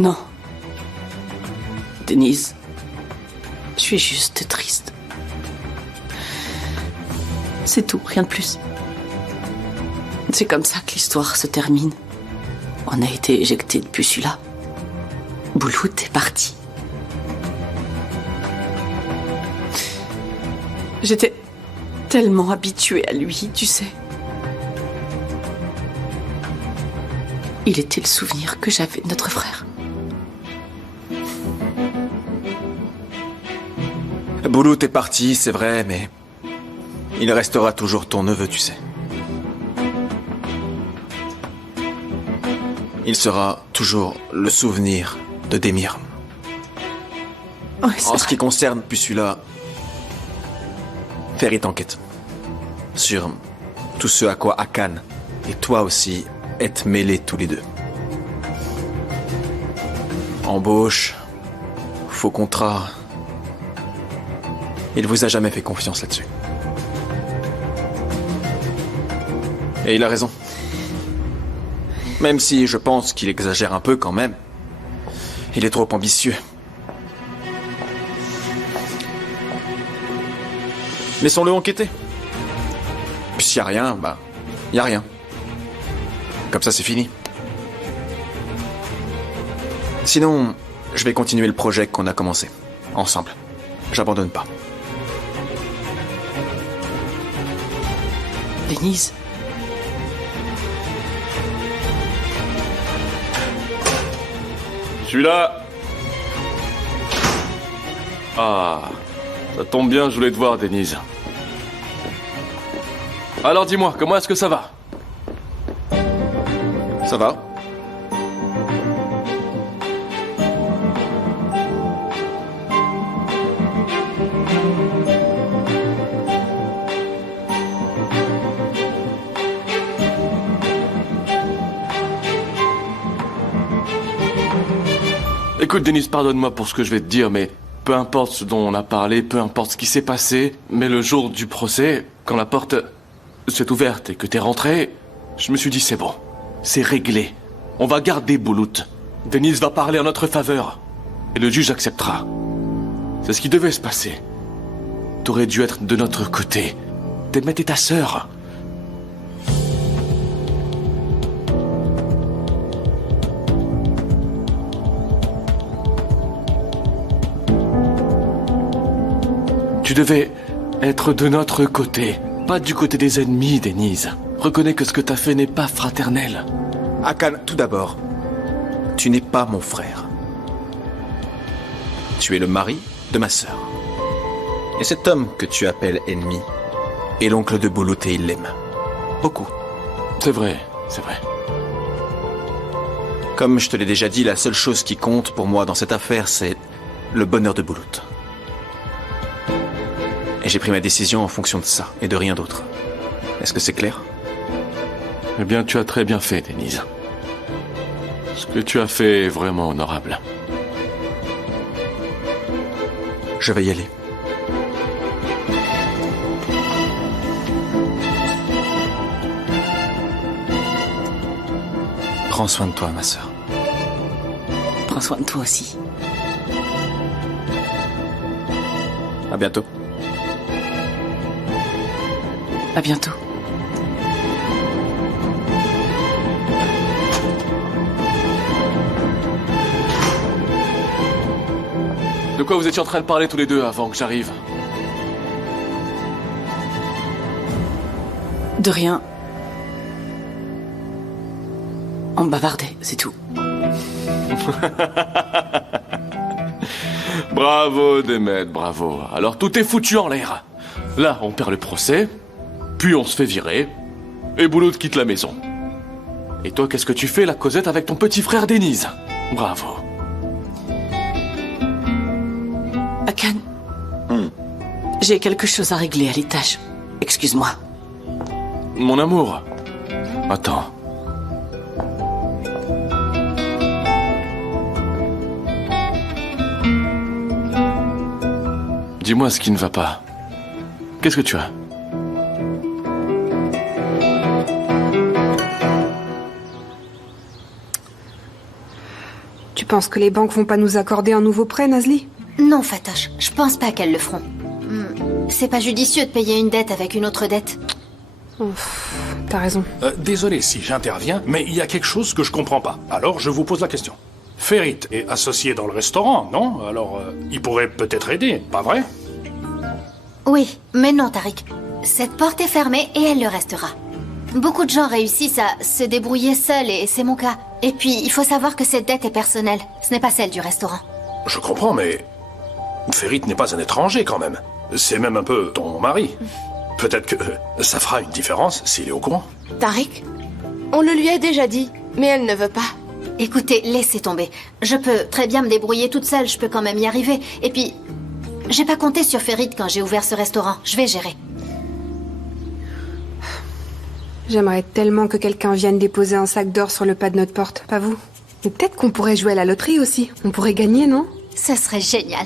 Non. Denise, je suis juste triste. C'est tout, rien de plus. C'est comme ça que l'histoire se termine. On a été éjectés depuis celui-là. Boulout est parti. J'étais tellement habituée à lui, tu sais. Il était le souvenir que j'avais de notre frère. Boulout est parti, c'est vrai, mais il restera toujours ton neveu, tu sais. Il sera toujours le souvenir de Demir. Ouais, en ce qui concerne Pusula, Ferit enquête sur tout ce à quoi Akan et toi aussi êtes mêlés tous les deux. Embauche, faux contrat. Il vous a jamais fait confiance là-dessus. Et il a raison. Même si je pense qu'il exagère un peu quand même. Il est trop ambitieux. Laissons-le enquêter. Puis s'il y a rien, bah, il y a rien. Comme ça, c'est fini. Sinon, je vais continuer le projet qu'on a commencé. Ensemble. J'abandonne pas. Denise. Je suis là. Ah, ça tombe bien, je voulais te voir, Denise. Alors dis-moi, comment est-ce que ça va? Ça va? Écoute, Denise, pardonne-moi pour ce que je vais te dire, mais peu importe ce dont on a parlé, peu importe ce qui s'est passé, mais le jour du procès, quand la porte s'est ouverte et que t'es rentré, je me suis dit c'est bon, c'est réglé. On va garder Boulout. Denise va parler en notre faveur. Et le juge acceptera. C'est ce qui devait se passer. T'aurais dû être de notre côté. T'aimais ta sœur. Tu devais être de notre côté, pas du côté des ennemis, Denise. Reconnais que ce que t'as fait n'est pas fraternel. Akan, tout d'abord, tu n'es pas mon frère. Tu es le mari de ma sœur. Et cet homme que tu appelles ennemi est l'oncle de Boulout et il l'aime. Beaucoup. C'est vrai, c'est vrai. Comme je te l'ai déjà dit, la seule chose qui compte pour moi dans cette affaire, c'est le bonheur de Boulout. Et j'ai pris ma décision en fonction de ça, et de rien d'autre. Est-ce que c'est clair? Eh bien, tu as très bien fait, Denise. Ce que tu as fait est vraiment honorable. Je vais y aller. Prends soin de toi, ma sœur. Prends soin de toi aussi. À bientôt. À bientôt. De quoi vous étiez en train de parler tous les deux avant que j'arrive? De rien. On bavardait, c'est tout. Bravo, Demet, bravo. Alors tout est foutu en l'air. Là, on perd le procès, puis on se fait virer, et Boulout quitte la maison. Et toi, qu'est-ce que tu fais, la Cosette, avec ton petit frère Denise? Bravo. Akan, j'ai quelque chose à régler à l'étage. Excuse-moi. Mon amour. Attends. Dis-moi ce qui ne va pas. Qu'est-ce que tu as? Tu penses que les banques vont pas nous accorder un nouveau prêt, Nazli? Non, Fatoche, je pense pas qu'elles le feront. C'est pas judicieux de payer une dette avec une autre dette. T'as raison. Désolé si j'interviens, mais il y a quelque chose que je comprends pas. Alors je vous pose la question. Ferit est associé dans le restaurant, non? Alors il pourrait peut-être aider, pas vrai? Oui, mais non, Tariq. Cette porte est fermée et elle le restera. Beaucoup de gens réussissent à se débrouiller seuls et c'est mon cas. Et puis, il faut savoir que cette dette est personnelle. Ce n'est pas celle du restaurant. Je comprends, mais Ferit n'est pas un étranger quand même. C'est même un peu ton mari. Peut-être que ça fera une différence s'il est au courant. Tariq, on le lui a déjà dit, mais elle ne veut pas. Écoutez, laissez tomber. Je peux très bien me débrouiller toute seule, je peux quand même y arriver. Et puis, j'ai pas compté sur Ferit quand j'ai ouvert ce restaurant. Je vais gérer. J'aimerais tellement que quelqu'un vienne déposer un sac d'or sur le pas de notre porte, pas vous? Et peut-être qu'on pourrait jouer à la loterie aussi. On pourrait gagner, non? Ce serait génial.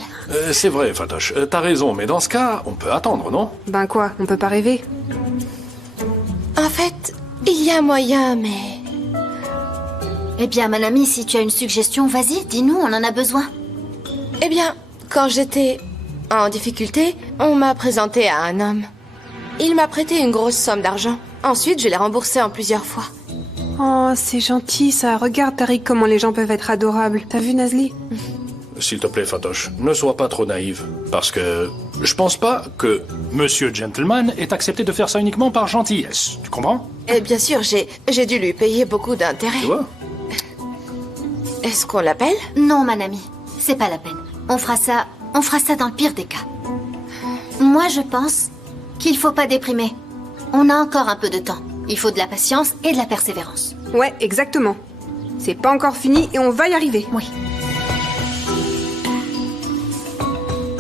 C'est vrai, Fatoche, t'as raison, mais dans ce cas, on peut attendre, non? Ben quoi, on peut pas rêver? En fait, il y a moyen, mais... Eh bien, mon ami, si tu as une suggestion, vas-y, dis-nous, on en a besoin. Eh bien, quand j'étais en difficulté, on m'a présenté à un homme. Il m'a prêté une grosse somme d'argent. Ensuite, je l'ai remboursé en plusieurs fois. Oh, c'est gentil ça. Regarde, Tariq, comment les gens peuvent être adorables. T'as vu, Nazli? S'il te plaît, Fatoche, ne sois pas trop naïve. Parce que je pense pas que Monsieur Gentleman ait accepté de faire ça uniquement par gentillesse. Tu comprends? Et bien sûr, j'ai dû lui payer beaucoup d'intérêts. Tu vois? Est-ce qu'on l'appelle? Non, mon ami, c'est pas la peine. On fera ça dans le pire des cas. Moi, je pense qu'il faut pas déprimer. On a encore un peu de temps. Il faut de la patience et de la persévérance. Ouais, exactement. C'est pas encore fini et on va y arriver. Oui.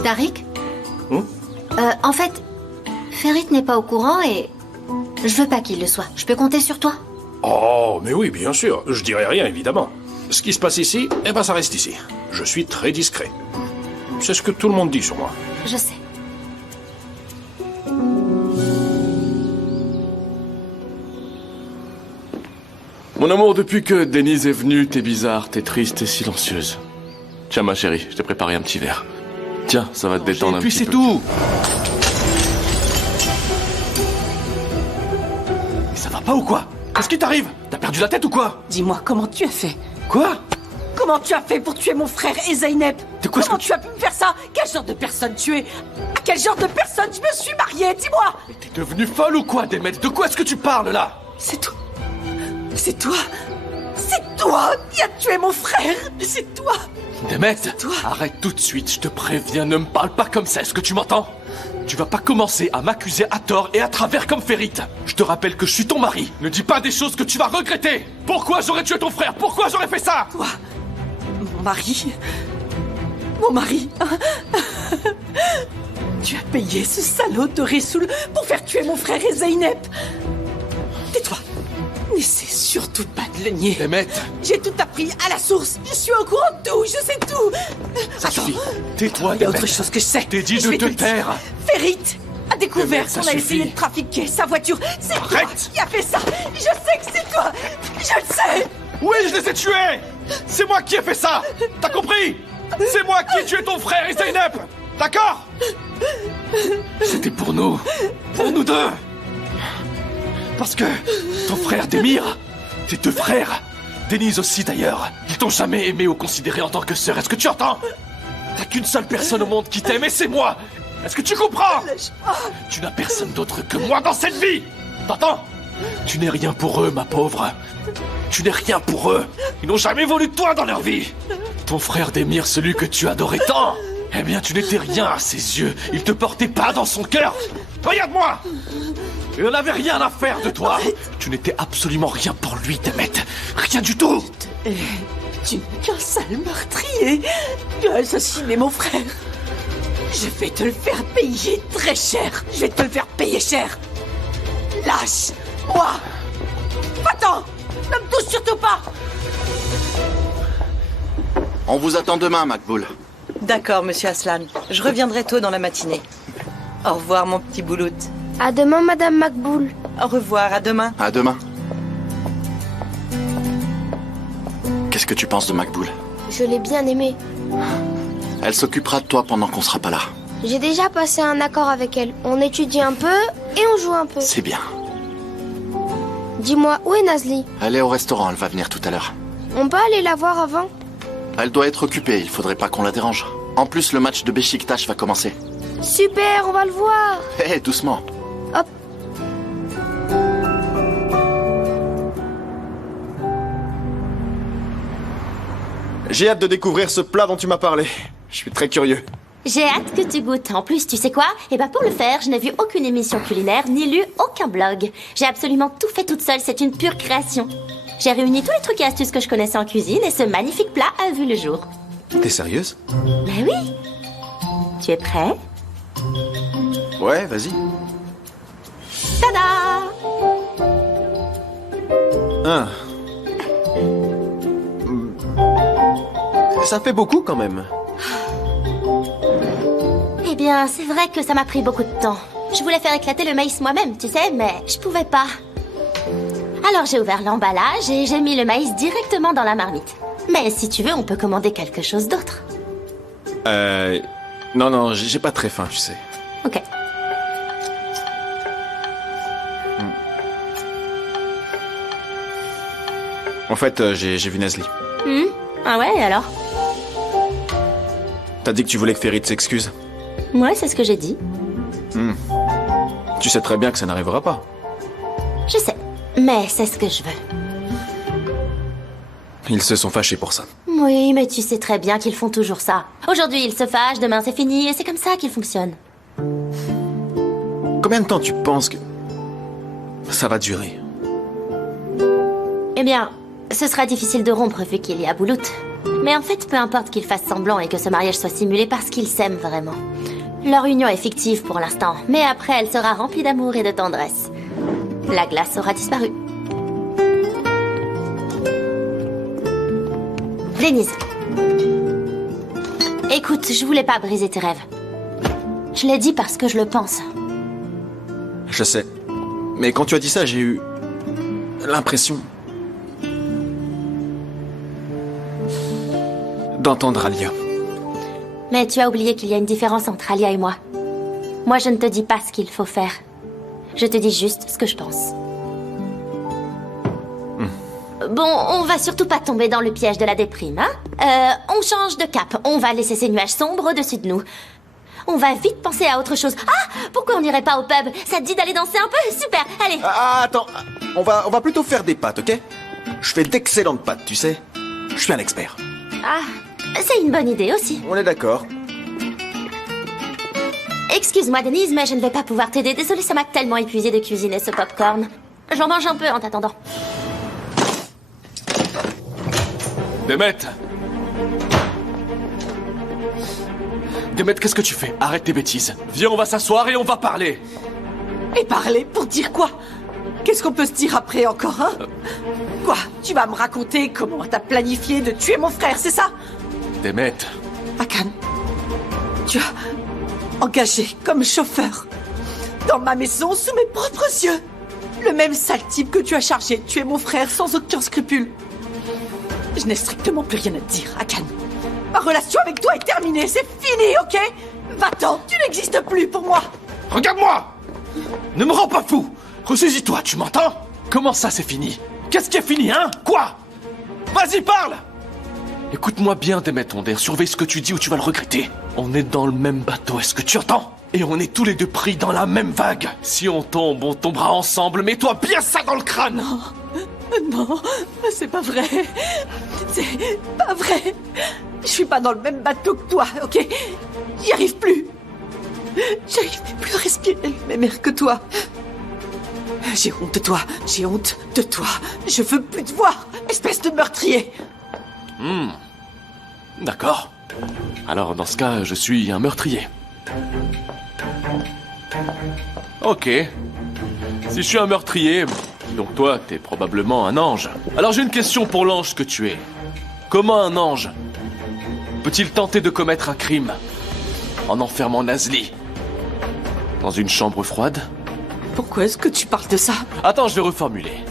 Tariq? En fait, Ferit n'est pas au courant et je veux pas qu'il le soit. Je peux compter sur toi? Oh, mais oui, bien sûr. Je dirai rien, évidemment. Ce qui se passe ici, eh ben ça reste ici. Je suis très discret. C'est ce que tout le monde dit sur moi. Je sais. Mon amour, depuis que Denise est venue, t'es bizarre, t'es triste et silencieuse. Tiens, ma chérie, je t'ai préparé un petit verre. Tiens, ça va te détendre un petit peu. Et puis c'est tout. Ça va pas ou quoi? Qu'est-ce qui t'arrive? T'as perdu la tête ou quoi? Dis-moi, comment tu as fait? Quoi? Comment tu as fait pour tuer mon frère et Zeynep? De quoi? Comment tu as pu me faire ça? Quel genre de personne tu es? À quel genre de personne je me suis mariée? Dis-moi! Mais t'es devenue folle ou quoi, Demet? De quoi est-ce que tu parles là? C'est toi. C'est toi. C'est toi qui as tué mon frère. C'est toi. Demet, toi. arrête tout de suite, je te préviens, ne me parle pas comme ça, est-ce que tu m'entends? Tu vas pas commencer à m'accuser à tort et à travers comme Ferit. Je te rappelle que je suis ton mari. Ne dis pas des choses que tu vas regretter. Pourquoi j'aurais tué ton frère? Pourquoi j'aurais fait ça? Toi. Mon mari. Mon mari. Tu as payé ce salaud de Ressoul pour faire tuer mon frère et Zeynep. Tais-toi. N'essaie surtout pas de le nier. Demet, J'ai tout appris à la source. Je suis au courant de tout. Je sais tout. ça suffit. Tais-toi, Il y a Demet. autre chose que je sais. T'ai dit Je de vais te le dire. taire. Ferit a découvert Demet, ça qu'on a suffit. essayé de trafiquer sa voiture. C'est toi Arrête. qui a fait ça. Je sais que c'est toi. Je le sais. Oui, je les ai tués. C'est moi qui ai fait ça. T'as compris? C'est moi qui ai tué ton frère et Zeynep. D'accord? C'était pour nous. Pour nous deux. Parce que ton frère Demir, tes deux frères, Denise aussi d'ailleurs, ils t'ont jamais aimé ou considéré en tant que sœur. Est-ce que tu entends? T'as qu'une seule personne au monde qui t'aime et c'est moi. Est-ce que tu comprends? Tu n'as personne d'autre que moi dans cette vie. T'entends? Tu n'es rien pour eux, ma pauvre. Tu n'es rien pour eux. Ils n'ont jamais voulu de toi dans leur vie. Ton frère Demir, celui que tu adorais tant, eh bien, tu n'étais rien à ses yeux. Il te portait pas dans son cœur. Regarde-moi. Il n'en avait rien à faire de toi. Tu n'étais absolument rien pour lui, Demet. Rien du tout. Tu n'es qu'un sale meurtrier. Tu as assassiné mon frère. Je vais te le faire payer très cher. Je vais te le faire payer cher. Lâche moi. Attends. Ne me touche surtout pas. On vous attend demain, Makboul. D'accord, monsieur Aslan. Je reviendrai tôt dans la matinée. Au revoir, mon petit Boulout. À demain, Madame Makboul. Au revoir, à demain. À demain. Qu'est-ce que tu penses de Makboul? je l'ai bien aimée. Elle s'occupera de toi pendant qu'on sera pas là. J'ai déjà passé un accord avec elle. On étudie un peu et on joue un peu. C'est bien. Dis-moi, où est Nazli? Elle est au restaurant, elle va venir tout à l'heure. On peut aller la voir avant? Elle doit être occupée, il faudrait pas qu'on la dérange. En plus, le match de Beşiktaş va commencer. Super, on va le voir. Hé, doucement. Hop. J'ai hâte de découvrir ce plat dont tu m'as parlé. Je suis très curieux. J'ai hâte que tu goûtes. En plus, tu sais quoi? Eh ben pour le faire, je n'ai vu aucune émission culinaire ni lu aucun blog. J'ai absolument tout fait toute seule, c'est une pure création. J'ai réuni tous les trucs et astuces que je connaissais en cuisine et ce magnifique plat a vu le jour. T'es sérieuse? Ben oui. Tu es prêt? Ouais, vas-y. Tada! Ah. Ça fait beaucoup quand même. Eh bien, c'est vrai que ça m'a pris beaucoup de temps. Je voulais faire éclater le maïs moi-même, tu sais, mais je pouvais pas. Alors j'ai ouvert l'emballage et j'ai mis le maïs directement dans la marmite. Mais si tu veux, on peut commander quelque chose d'autre. Non, j'ai pas très faim, tu sais. Ok. En fait, j'ai vu Nazli. Ah ouais, alors? T'as dit que tu voulais que Ferit s'excuse. Ouais, c'est ce que j'ai dit. Tu sais très bien que ça n'arrivera pas. Je sais, mais c'est ce que je veux. Ils se sont fâchés pour ça. Oui, mais tu sais très bien qu'ils font toujours ça. Aujourd'hui, ils se fâchent, demain c'est fini, et c'est comme ça qu'ils fonctionnent. Combien de temps tu penses que ça va durer? Eh bien, ce sera difficile de rompre vu qu'il y a Boulout. Mais en fait, peu importe qu'ils fassent semblant et que ce mariage soit simulé parce qu'ils s'aiment vraiment. Leur union est fictive pour l'instant, mais après elle sera remplie d'amour et de tendresse. La glace aura disparu. Denise. Écoute, je voulais pas briser tes rêves. Je l'ai dit parce que je le pense. Je sais. Mais quand tu as dit ça, j'ai eu l'impression d'entendre Alia. Mais tu as oublié qu'il y a une différence entre Alia et moi. Moi, je ne te dis pas ce qu'il faut faire. Je te dis juste ce que je pense. Bon, on va surtout pas tomber dans le piège de la déprime, hein? On change de cap. On va laisser ces nuages sombres au-dessus de nous. On va vite penser à autre chose. Ah! Pourquoi on n'irait pas au pub? Ça te dit d'aller danser un peu? Super, allez! Attends, on va plutôt faire des pâtes, ok? Je fais d'excellentes pâtes, tu sais. Je suis un expert. Ah, c'est une bonne idée aussi. On est d'accord. Excuse-moi, Denise, mais je ne vais pas pouvoir t'aider. Désolée, ça m'a tellement épuisé de cuisiner ce popcorn. J'en mange un peu en t'attendant. Demet! Demet, qu'est-ce que tu fais? Arrête tes bêtises. Viens, on va s'asseoir et on va parler. Et parler pour dire quoi? Qu'est-ce qu'on peut se dire après encore, hein? Quoi? Tu vas me raconter comment t'as planifié de tuer mon frère, c'est ça? Demet. Akan, tu as engagé comme chauffeur dans ma maison sous mes propres yeux le même sale type que tu as chargé de tuer mon frère sans aucun scrupule. Je n'ai strictement plus rien à te dire, Akan. Ma relation avec toi est terminée, c'est fini, ok? Va-t'en, tu n'existes plus pour moi. Regarde-moi! Ne me rends pas fou! Ressaisis-toi, tu m'entends? Comment ça, c'est fini? Qu'est-ce qui est fini, hein? Quoi? Vas-y, parle! Écoute-moi bien, Demet Onder, surveille ce que tu dis ou tu vas le regretter. On est dans le même bateau, est-ce que tu entends? Et on est tous les deux pris dans la même vague. Si on tombe, on tombera ensemble. Mets-toi bien ça dans le crâne! Non, c'est pas vrai. C'est pas vrai. Je suis pas dans le même bateau que toi, ok? J'y arrive plus. J'arrive plus à respirer le même air que toi. J'ai honte de toi. J'ai honte de toi. Je veux plus te voir, espèce de meurtrier. D'accord. Alors, dans ce cas, je suis un meurtrier. Ok. Si je suis un meurtrier, donc toi, t'es probablement un ange. Alors j'ai une question pour l'ange que tu es. Comment un ange peut-il tenter de commettre un crime en enfermant Nazli dans une chambre froide? Pourquoi est-ce que tu parles de ça? Attends, je vais reformuler.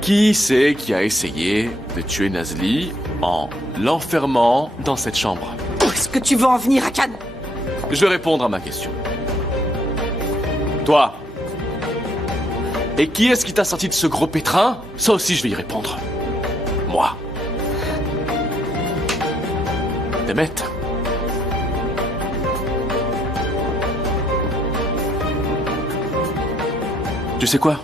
Qui c'est qui a essayé de tuer Nazli en l'enfermant dans cette chambre. Où est-ce que tu veux en venir, Akan? Je vais répondre à ma question. Toi. Et qui est-ce qui t'a sorti de ce gros pétrin? Ça aussi, je vais y répondre. Moi. T'es bête. Tu sais quoi?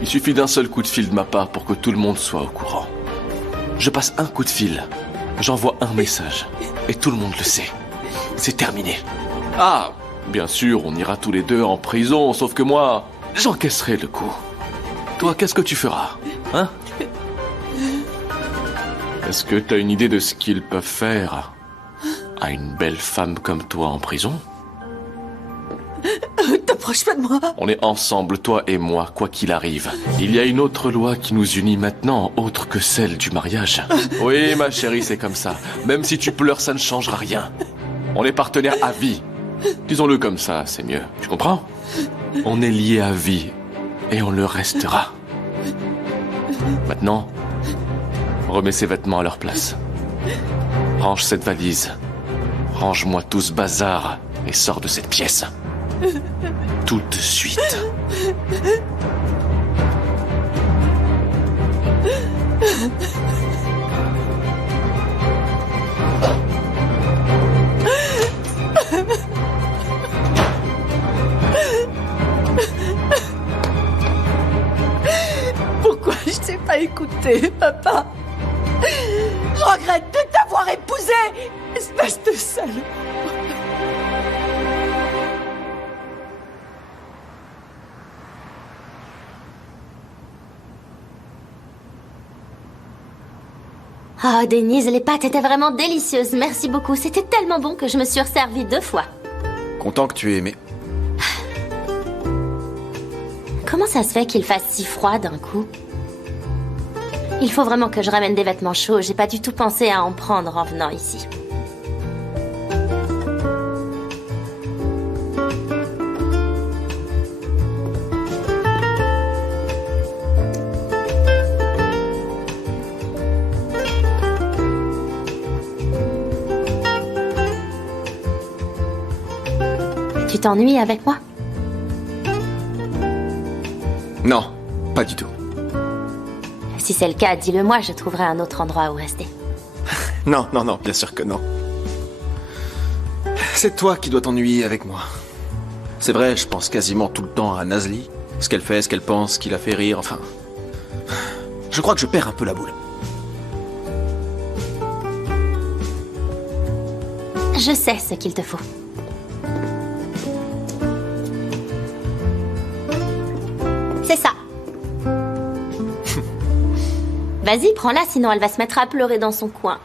Il suffit d'un seul coup de fil de ma part pour que tout le monde soit au courant. Je passe un coup de fil, j'envoie un message, et tout le monde le sait. C'est terminé. Ah, bien sûr, on ira tous les deux en prison, sauf que moi, j'encaisserai le coup. Toi, qu'est-ce que tu feras, hein? Est-ce que t'as une idée de ce qu'ils peuvent faire à une belle femme comme toi en prison? T'approches pas de moi. On est ensemble, toi et moi, quoi qu'il arrive. Il y a une autre loi qui nous unit maintenant, autre que celle du mariage. Oui, ma chérie, c'est comme ça. Même si tu pleures, ça ne changera rien. On est partenaires à vie. Disons-le comme ça, c'est mieux. Tu comprends? On est liés à vie. Et on le restera. Maintenant, remets ces vêtements à leur place. Range cette valise. Range-moi tout ce bazar et sors de cette pièce. Tout de suite. Pourquoi je t'ai pas écouté, papa? Je regrette de t'avoir épousé, espèce de salaud. Oh, Denise, les pâtes étaient vraiment délicieuses. Merci beaucoup. C'était tellement bon que je me suis resservie 2 fois. Content que tu aies aimé. Comment ça se fait qu'il fasse si froid d'un coup? Il faut vraiment que je ramène des vêtements chauds. J'ai pas du tout pensé à en prendre en venant ici. Tu t'ennuies avec moi? Non, pas du tout. Si c'est le cas, dis-le moi, je trouverai un autre endroit où rester. Non, non, non, bien sûr que non. C'est toi qui dois t'ennuyer avec moi. C'est vrai, je pense quasiment tout le temps à Nazli. Ce qu'elle fait, ce qu'elle pense, ce qui la fait rire, enfin... Je crois que je perds un peu la boule. Je sais ce qu'il te faut. C'est ça. Vas-y, prends-la, sinon elle va se mettre à pleurer dans son coin.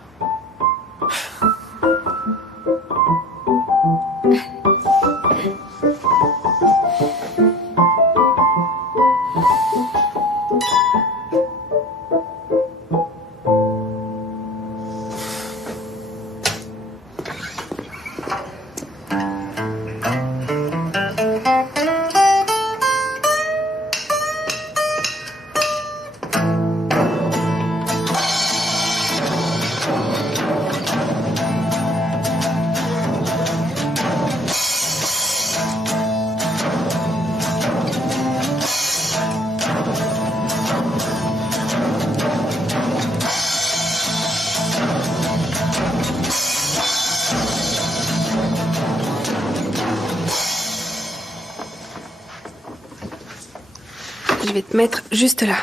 Je vais te mettre juste là.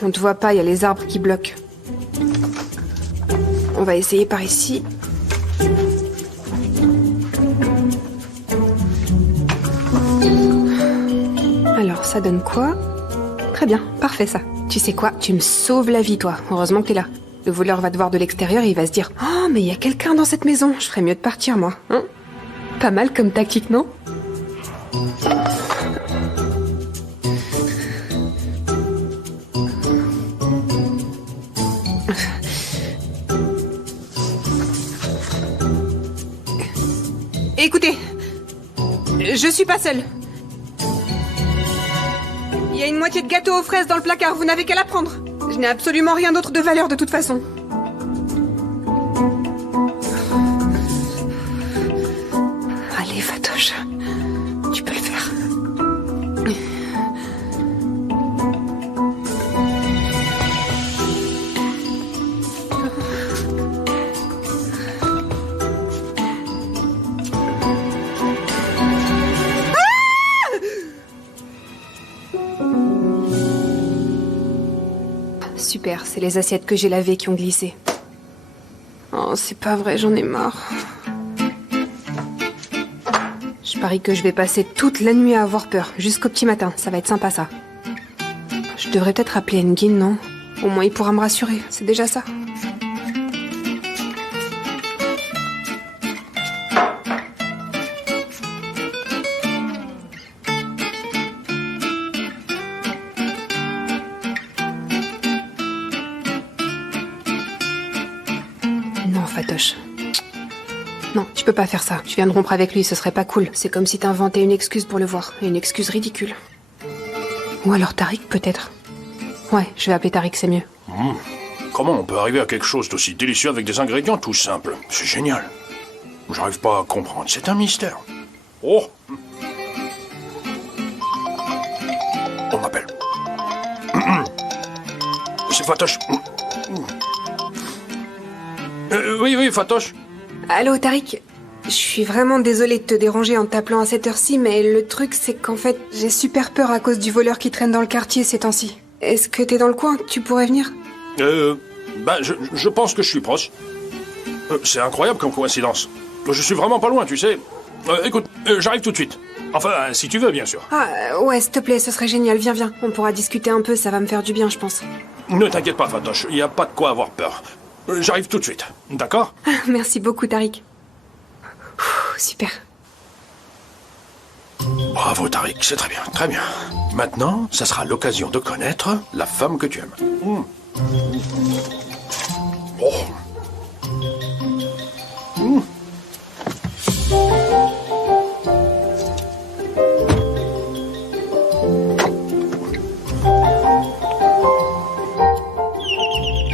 On te voit pas, il y a les arbres qui bloquent. On va essayer par ici. Alors, ça donne quoi? Très bien, parfait ça. Tu sais quoi? Tu me sauves la vie, toi. Heureusement que t'es là. Le voleur va te voir de l'extérieur et il va se dire « Oh, mais il y a quelqu'un dans cette maison. Je ferais mieux de partir, moi. Hein » Pas mal comme tactique, non? Écoutez, je suis pas seule. Il y a une moitié de gâteau aux fraises dans le placard, vous n'avez qu'à la prendre. Je n'ai absolument rien d'autre de valeur de toute façon. Allez, Fatoche, tu peux le faire. Super, c'est les assiettes que j'ai lavées qui ont glissé. Oh, c'est pas vrai, j'en ai marre. Je parie que je vais passer toute la nuit à avoir peur, jusqu'au petit matin. Ça va être sympa, ça. Je devrais peut-être appeler Engin, non? Au moins, il pourra me rassurer. C'est déjà ça. Non, Fatoche. Non, tu peux pas faire ça. Tu viens de rompre avec lui, ce serait pas cool. C'est comme si t'inventais une excuse pour le voir. Et une excuse ridicule. Ou alors Tariq, peut-être. Ouais, je vais appeler Tariq, c'est mieux. Comment on peut arriver à quelque chose d'aussi délicieux avec des ingrédients tout simples? C'est génial. J'arrive pas à comprendre. C'est un mystère. Oh! On m'appelle. C'est Fatoche. Oui, Fatoche. Allô, Tariq. Je suis vraiment désolée de te déranger en t'appelant à cette heure-ci, mais le truc, c'est qu'en fait, j'ai super peur à cause du voleur qui traîne dans le quartier ces temps-ci. Est-ce que t'es dans le coin? Tu pourrais venir? Je pense que je suis proche. C'est incroyable comme coïncidence. Je suis vraiment pas loin, tu sais. Écoute, j'arrive tout de suite. Enfin, si tu veux, bien sûr. Ah, ouais, s'il te plaît, ce serait génial. Viens. On pourra discuter un peu, ça va me faire du bien, je pense. Ne t'inquiète pas, Fatoche. Il n'y a pas de quoi avoir peur. J'arrive tout de suite. D'accord? Merci beaucoup, Tariq. Super. Bravo, Tariq. C'est très bien, très bien. Maintenant, ça sera l'occasion de connaître la femme que tu aimes. Oh.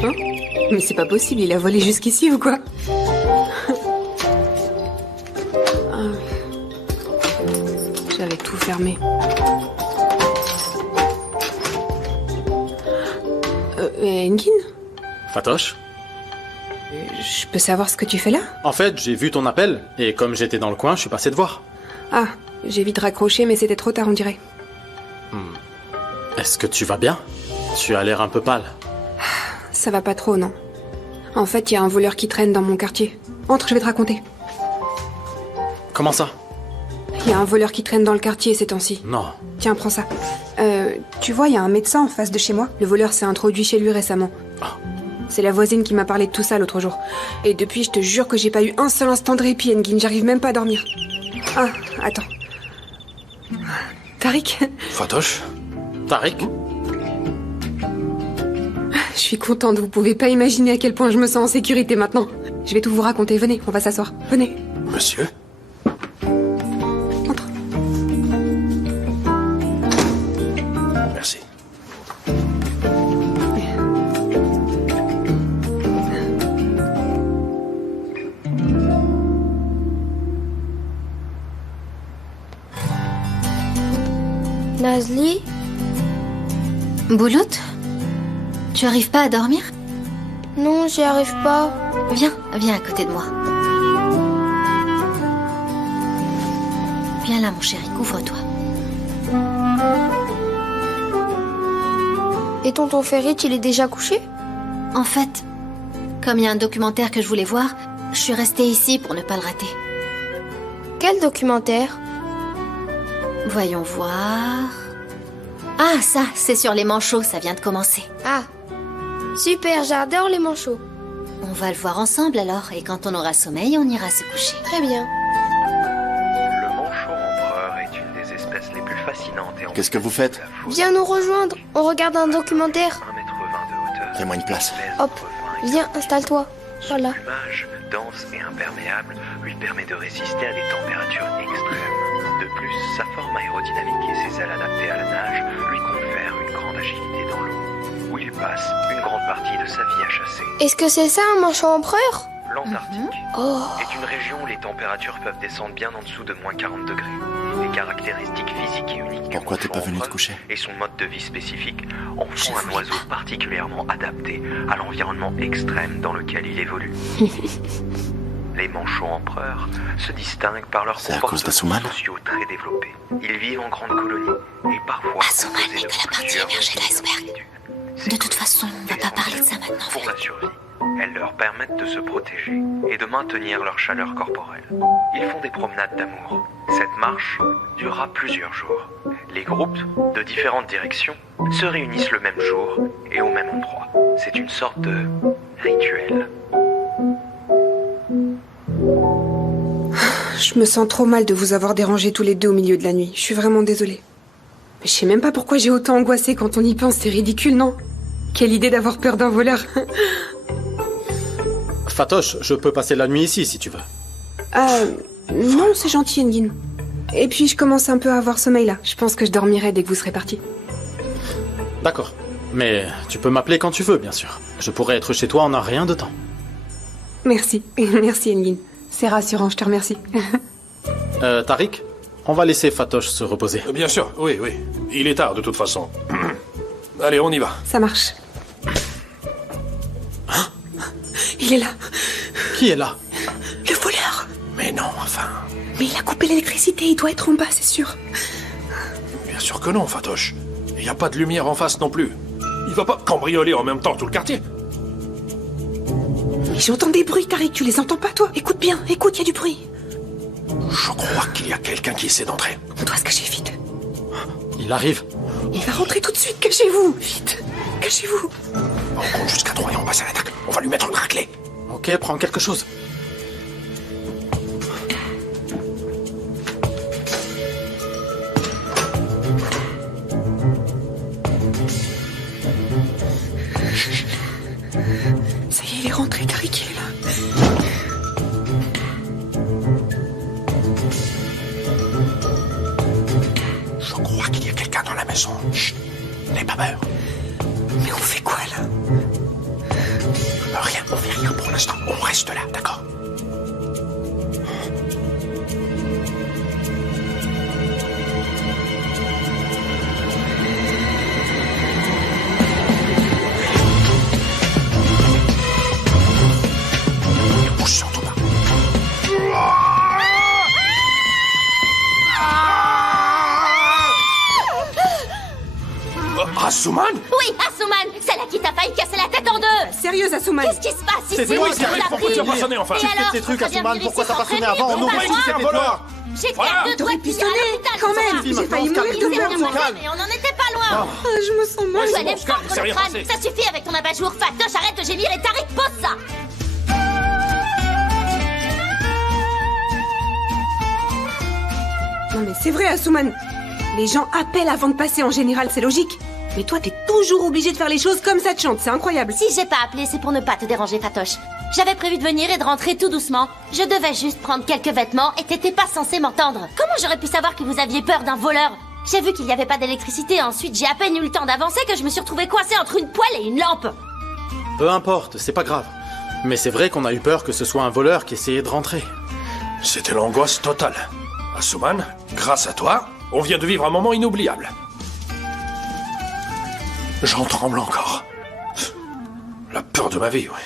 Hein? Mais c'est pas possible, il a volé jusqu'ici ou quoi? J'avais tout fermé. Engin? Fatoche? Je peux savoir ce que tu fais là? En fait, j'ai vu ton appel, et comme j'étais dans le coin, je suis passé te voir. Ah, j'ai vite raccroché, mais c'était trop tard, on dirait. Est-ce que tu vas bien? Tu as l'air un peu pâle. Ça va pas trop, non. En fait, il y a un voleur qui traîne dans mon quartier. Entre, je vais te raconter. Comment ça? Il y a un voleur qui traîne dans le quartier ces temps-ci. Non. Tiens, prends ça. Tu vois, il y a un médecin en face de chez moi. Le voleur s'est introduit chez lui récemment. C'est la voisine qui m'a parlé de tout ça l'autre jour. Et depuis, je te jure que j'ai pas eu un seul instant de répit, Engin. J'arrive même pas à dormir. Ah, attends. Tariq? Fatoche? Tariq? Je suis contente, vous pouvez pas imaginer à quel point je me sens en sécurité maintenant. Je vais tout vous raconter, venez, on va s'asseoir. Venez. Monsieur? Entre. Merci. Nazli? Boulout? Tu arrives pas à dormir? Non, j'y arrive pas. Viens à côté de moi. Viens là, mon chéri, couvre-toi. Et tonton Ferit, il est déjà couché? En fait, comme il y a un documentaire que je voulais voir, je suis restée ici pour ne pas le rater. Quel documentaire? Voyons voir... Ah, ça, c'est sur les manchots, ça vient de commencer. Ah, super, j'adore les manchots. On va le voir ensemble alors, et quand on aura sommeil, on ira se coucher. Très bien. Le manchot empereur est une des espèces les plus fascinantes et... Qu'est-ce que vous faites? Viens nous rejoindre, on regarde un documentaire. 1,20 m de hauteur. Fais-moi une place. Hop, viens, installe-toi. Voilà. Son plumage, dense et imperméable, lui permet de résister à des températures extrêmes. De plus, sa forme aérodynamique et ses ailes adaptées à la nage lui confèrent une agilité dans l'eau, où il passe une grande partie de sa vie à chasser. Est-ce que c'est ça un manchot empereur? L'Antarctique Oh. est une région où les températures peuvent descendre bien en dessous de moins 40 degrés. Les caractéristiques physiques et uniques du Pourquoi t'es pas manchot venu te empereur coucher? et son mode de vie spécifique en font un oiseau particulièrement adapté à l'environnement extrême dans lequel il évolue. Les manchots empereurs se distinguent par leurs C'est à cause comportements d'Asuman? sociaux très développés. Ils vivent en grande colonie et parfois Asuman n'est que la partie émergée de l'iceberg. De toute façon, on va pas parler de ça maintenant. pour la survie. Elles leur permettent de se protéger et de maintenir leur chaleur corporelle. Ils font des promenades d'amour. Cette marche durera plusieurs jours. Les groupes, de différentes directions, se réunissent le même jour et au même endroit. C'est une sorte de rituel. Je me sens trop mal de vous avoir dérangés tous les deux au milieu de la nuit. Je suis vraiment désolée. Mais je sais même pas pourquoi j'ai autant angoissé quand on y pense, c'est ridicule, non? Quelle idée d'avoir peur d'un voleur. Fatoche, je peux passer la nuit ici si tu veux. Non, c'est gentil, Engin. Et puis je commence un peu à avoir sommeil là. Je pense que je dormirai dès que vous serez partis. D'accord. Mais tu peux m'appeler quand tu veux, bien sûr. Je pourrais être chez toi en un rien de temps. Merci. Merci, Engin. C'est rassurant, je te remercie. Tariq, on va laisser Fatoche se reposer. Bien sûr, oui, oui. Il est tard de toute façon. Allez, on y va. Ça marche. Il est là. Qui est là? Le voleur. Mais non, enfin... Mais il a coupé l'électricité, il doit être en bas, c'est sûr. Bien sûr que non, Fatoche. Il n'y a pas de lumière en face non plus. Il va pas cambrioler en même temps tout le quartier. Mais j'entends des bruits, Tariq, tu les entends pas, toi? Écoute bien, écoute, il y a du bruit. Je crois qu'il y a quelqu'un qui essaie d'entrer. On doit se cacher vite. Il arrive. Il va rentrer tout de suite, cachez-vous. Vite, cachez-vous. On compte jusqu'à 3 et on passe à l'attaque. On va lui mettre une raclée. Ok, prends quelque chose. Ça y est, il est rentré, Tariq, il est là. Je crois qu'il y a quelqu'un dans la maison. Chut, n'aie pas peur. Mais on fait quoi, là? Rien, on fait rien pour l'instant. On reste là, d'accord? Ne bouge surtout pas. Asuman? Oui, Asuman, c'est là qui t'a failli casser la tête en deux. Sérieuse, Asuman. Qu'est-ce qui se passe ici? C'est toi qui arrives, pourquoi tu as pas sonné enfin? Et alors, tes trucs, tu serais bien Asuman, venu pourquoi ici t'as pas sans sonné avant? prévenir, On t'as aurait pas dit que le c'était droit. toi. J'étais Voilà. à deux doigts T'aurais de pu finir à sonner, l'hôpital, quand ce même. soir. J'ai failli mourir de peur, moi. Mais on n'en était pas loin. Je me sens mal. Je vais aller me se calme, prendre c'est le rien crâne. passé. Ça suffit avec ton abat-jour. Fatoche, arrête de gémir et Tariq, pose ça. Non mais c'est vrai, Asuman. Les gens appellent avant de passer en général, c'est logique. Mais toi, t'es toujours obligé de faire les choses comme ça te chante, c'est incroyable. Si j'ai pas appelé, c'est pour ne pas te déranger, Fatoche. J'avais prévu de venir et de rentrer tout doucement. Je devais juste prendre quelques vêtements et t'étais pas censé m'entendre. Comment j'aurais pu savoir que vous aviez peur d'un voleur? J'ai vu qu'il n'y avait pas d'électricité, ensuite j'ai à peine eu le temps d'avancer que je me suis retrouvée coincée entre une poêle et une lampe. Peu importe, c'est pas grave. Mais c'est vrai qu'on a eu peur que ce soit un voleur qui essayait de rentrer. C'était l'angoisse totale. Asuman, grâce à toi, on vient de vivre un moment inoubliable. J'en tremble encore. La peur de ma vie, ouais.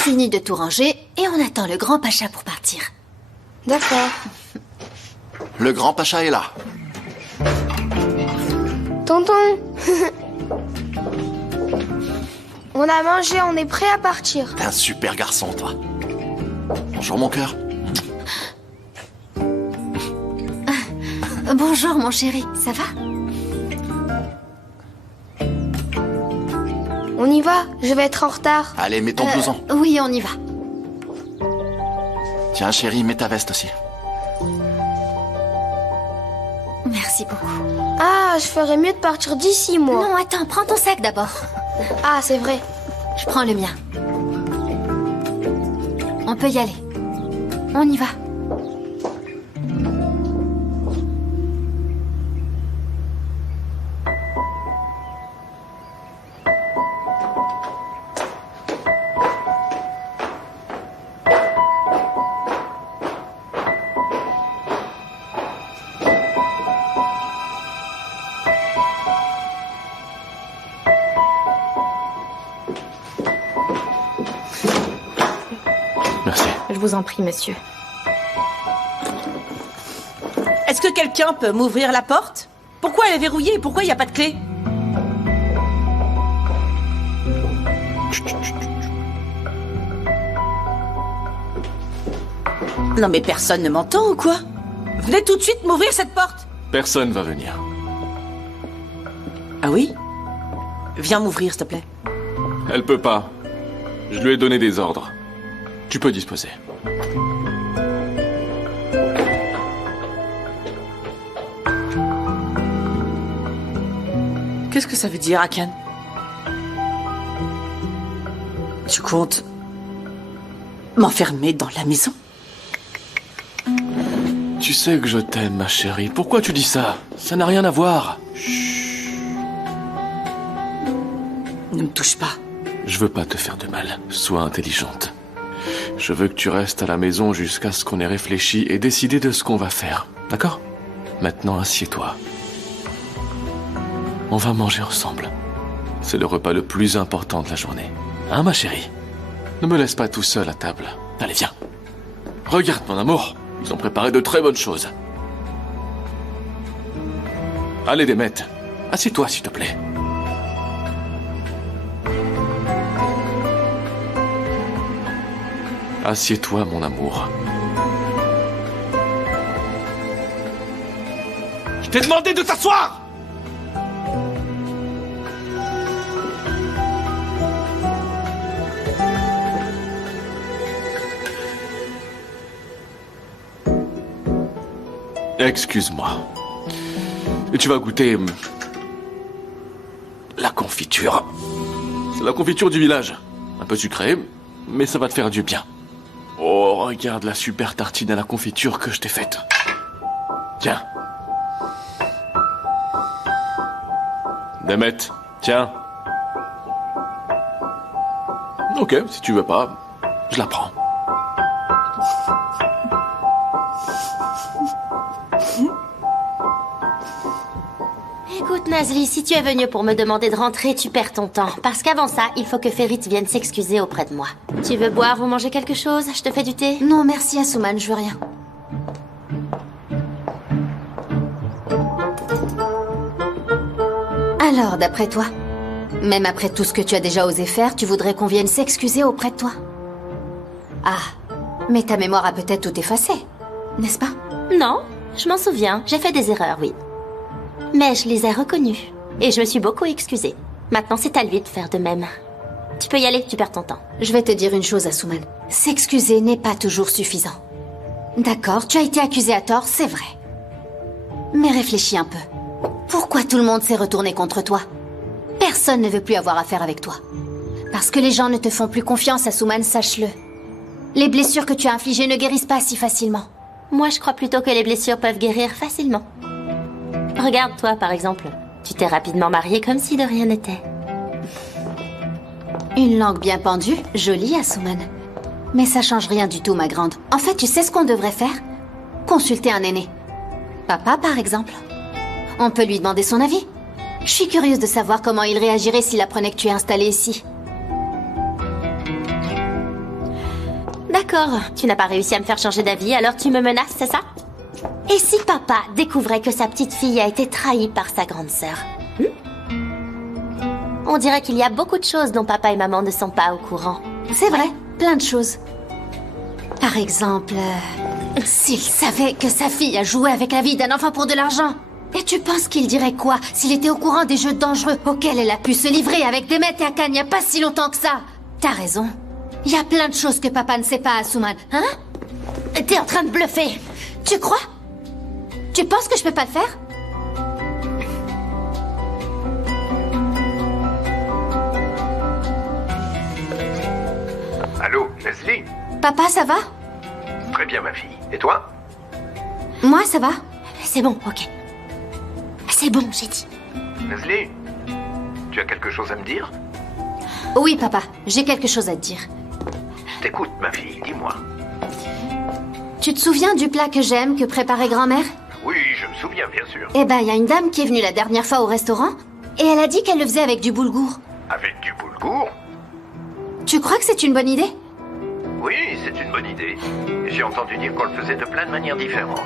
finit de tout ranger et on attend le grand pacha pour partir. D'accord. Le grand pacha est là. Tonton. On a mangé, on est prêt à partir. T'es un super garçon, toi. Bonjour, mon cœur. Bonjour, mon chéri. Ça va? On y va, je vais être en retard. Allez, mets ton blouson. Oui, on y va. Tiens, chérie, mets ta veste aussi. Merci beaucoup. Ah, je ferais mieux de partir d'ici, moi. Non, attends, prends ton sac d'abord. Ah, c'est vrai. Je prends le mien. On peut y aller. On y va. Je vous en prie, monsieur. Est-ce que quelqu'un peut m'ouvrir la porte? Pourquoi elle est verrouillée et pourquoi il n'y a pas de clé? Non mais personne ne m'entend ou quoi? Venez tout de suite m'ouvrir cette porte. Personne va venir. Ah oui? Viens m'ouvrir, s'il te plaît. Elle peut pas. Je lui ai donné des ordres. Tu peux disposer. Qu'est-ce que ça veut dire, Akan? Tu comptes m'enfermer dans la maison? Tu sais que je t'aime, ma chérie. Pourquoi tu dis ça? Ça n'a rien à voir. Ne me touche pas. Je veux pas te faire de mal. Sois intelligente. Je veux que tu restes à la maison jusqu'à ce qu'on ait réfléchi et décidé de ce qu'on va faire. D'accord? Maintenant, assieds-toi. On va manger ensemble. C'est le repas le plus important de la journée. Hein, ma chérie? Ne me laisse pas tout seul à table. Allez, viens. Regarde, mon amour. Ils ont préparé de très bonnes choses. Allez, Demet. Assieds-toi, s'il te plaît. Assieds-toi, mon amour. Je t'ai demandé de t'asseoir! Excuse-moi. Et tu vas goûter la confiture. C'est la confiture du village. Un peu sucrée, mais ça va te faire du bien. Oh, regarde la super tartine à la confiture que je t'ai faite. Tiens. Demet, tiens. Ok, si tu veux pas, je la prends. Écoute, Nazli, si tu es venu pour me demander de rentrer, tu perds ton temps. Parce qu'avant ça, il faut que Ferit vienne s'excuser auprès de moi. Tu veux boire ou manger quelque chose? Je te fais du thé? Non, merci, Asuman, je veux rien. Alors, d'après toi, même après tout ce que tu as déjà osé faire, tu voudrais qu'on vienne s'excuser auprès de toi? Ah, mais ta mémoire a peut-être tout effacé, n'est-ce pas? Non, je m'en souviens. J'ai fait des erreurs, oui. Mais je les ai reconnues. Et je me suis beaucoup excusée. Maintenant, c'est à lui de faire de même. Tu peux y aller, tu perds ton temps. Je vais te dire une chose, Asuman. S'excuser n'est pas toujours suffisant. D'accord, tu as été accusé à tort, c'est vrai. Mais réfléchis un peu. Pourquoi tout le monde s'est retourné contre toi? Personne ne veut plus avoir affaire avec toi. Parce que les gens ne te font plus confiance, Asuman, sache-le. Les blessures que tu as infligées ne guérissent pas si facilement. Moi, je crois plutôt que les blessures peuvent guérir facilement. Regarde, toi, par exemple. Tu t'es rapidement mariée comme si de rien n'était. Une langue bien pendue, jolie, Asuman. Mais ça change rien du tout, ma grande. En fait, tu sais ce qu'on devrait faire? Consulter un aîné. Papa, par exemple. On peut lui demander son avis. Je suis curieuse de savoir comment il réagirait s'il apprenait que tu es installée ici. D'accord, tu n'as pas réussi à me faire changer d'avis, alors tu me menaces, c'est ça? Et si papa découvrait que sa petite fille a été trahie par sa grande sœur? On dirait qu'il y a beaucoup de choses dont papa et maman ne sont pas au courant. C'est vrai, plein de choses. Par exemple, s'il savait que sa fille a joué avec la vie d'un enfant pour de l'argent. Et tu penses qu'il dirait quoi s'il était au courant des jeux dangereux auxquels elle a pu se livrer avec Demet et Akan il n'y a pas si longtemps que ça? T'as raison. Il y a plein de choses que papa ne sait pas, Asuman. Hein? T'es en train de bluffer. Tu crois? Tu penses que je peux pas le faire? Allô, Leslie? Papa, ça va? Très bien, ma fille. Et toi? Moi, ça va. C'est bon, ok. C'est bon, j'ai dit. Leslie? Tu as quelque chose à me dire? Oui, papa, j'ai quelque chose à te dire. Je t'écoute, ma fille, dis-moi. Tu te souviens du plat que j'aime, que préparait grand-mère? Oui, je me souviens, bien sûr. Eh ben, il y a une dame qui est venue la dernière fois au restaurant, et elle a dit qu'elle le faisait avec du boulgour. Avec du boulgour? Tu crois que c'est une bonne idée? Oui, c'est une bonne idée. J'ai entendu dire qu'on le faisait de plein de manières différentes.